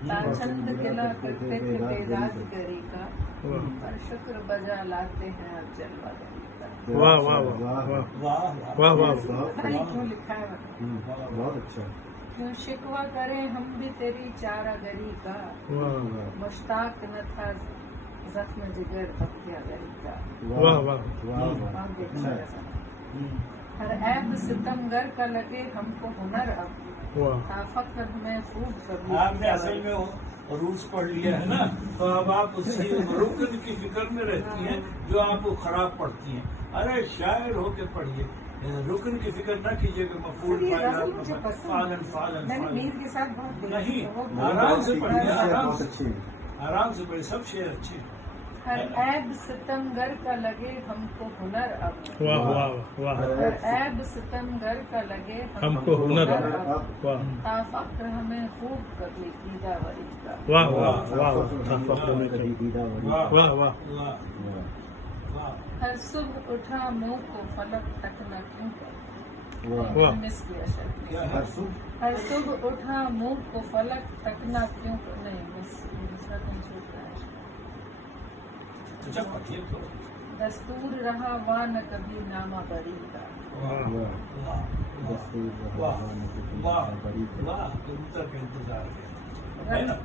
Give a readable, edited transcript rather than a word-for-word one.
ताछंद किला करते थे बेराजगरी का, पर शुक्र बजा लाते हैं अब जलवा गरी का। वाह वाह वाह वाह वाह वाह वाह पता नहीं क्यों लिखा है बहुत अच्छा। क्यों शिकवा करें हम भी तेरी चारागरी का, मुश्ताक न था जख्म जिगर बख्तिया गरी का। वाह वाह हर ऐब सितमगर का लगे हमको हुनर अब, वाह फख्र में खूब कभी। आपने असल में रूल्स पढ़ लिया है ना, तो अब आप उसी रुकन की फिक्र में रहती हैं जो आपको खराब पड़ती हैं। अरे शायर होके पढ़िए, रुकन की फिक्र न कीजिएगा। मफूल फालन फालन मैंने मीर के साथ बहुत देखा। नहीं, वो आराम से पढ़िए, बहुत अच्छी है। आराम से पढ़िए, सब शेर अच्छे हैं। हर ऐब सितमगर का लगे हमको हुनर अब, वाह वाह वाह हर ऐब सितमगर का लगे हमको हुनर अब। वाह फख्र हमें खूब कभी दीदावरी का। वाह वाह वाह वाह वाह वाह हर सुबह उठा मुंह को फलक तक न क्यों कर। वाह। मिस किया शायद। क्या है? हर सुबह उठा मुंह को फलक तक न क्यों कर। नहीं मिस दूसरा कहीं छूट रहा है। अच्छा पढ़िए तो। दस्तूर रहा वाह न कभी नामा बरी का। वाह वाह वाह वाह वाह, तुम तक इंतजार है ना।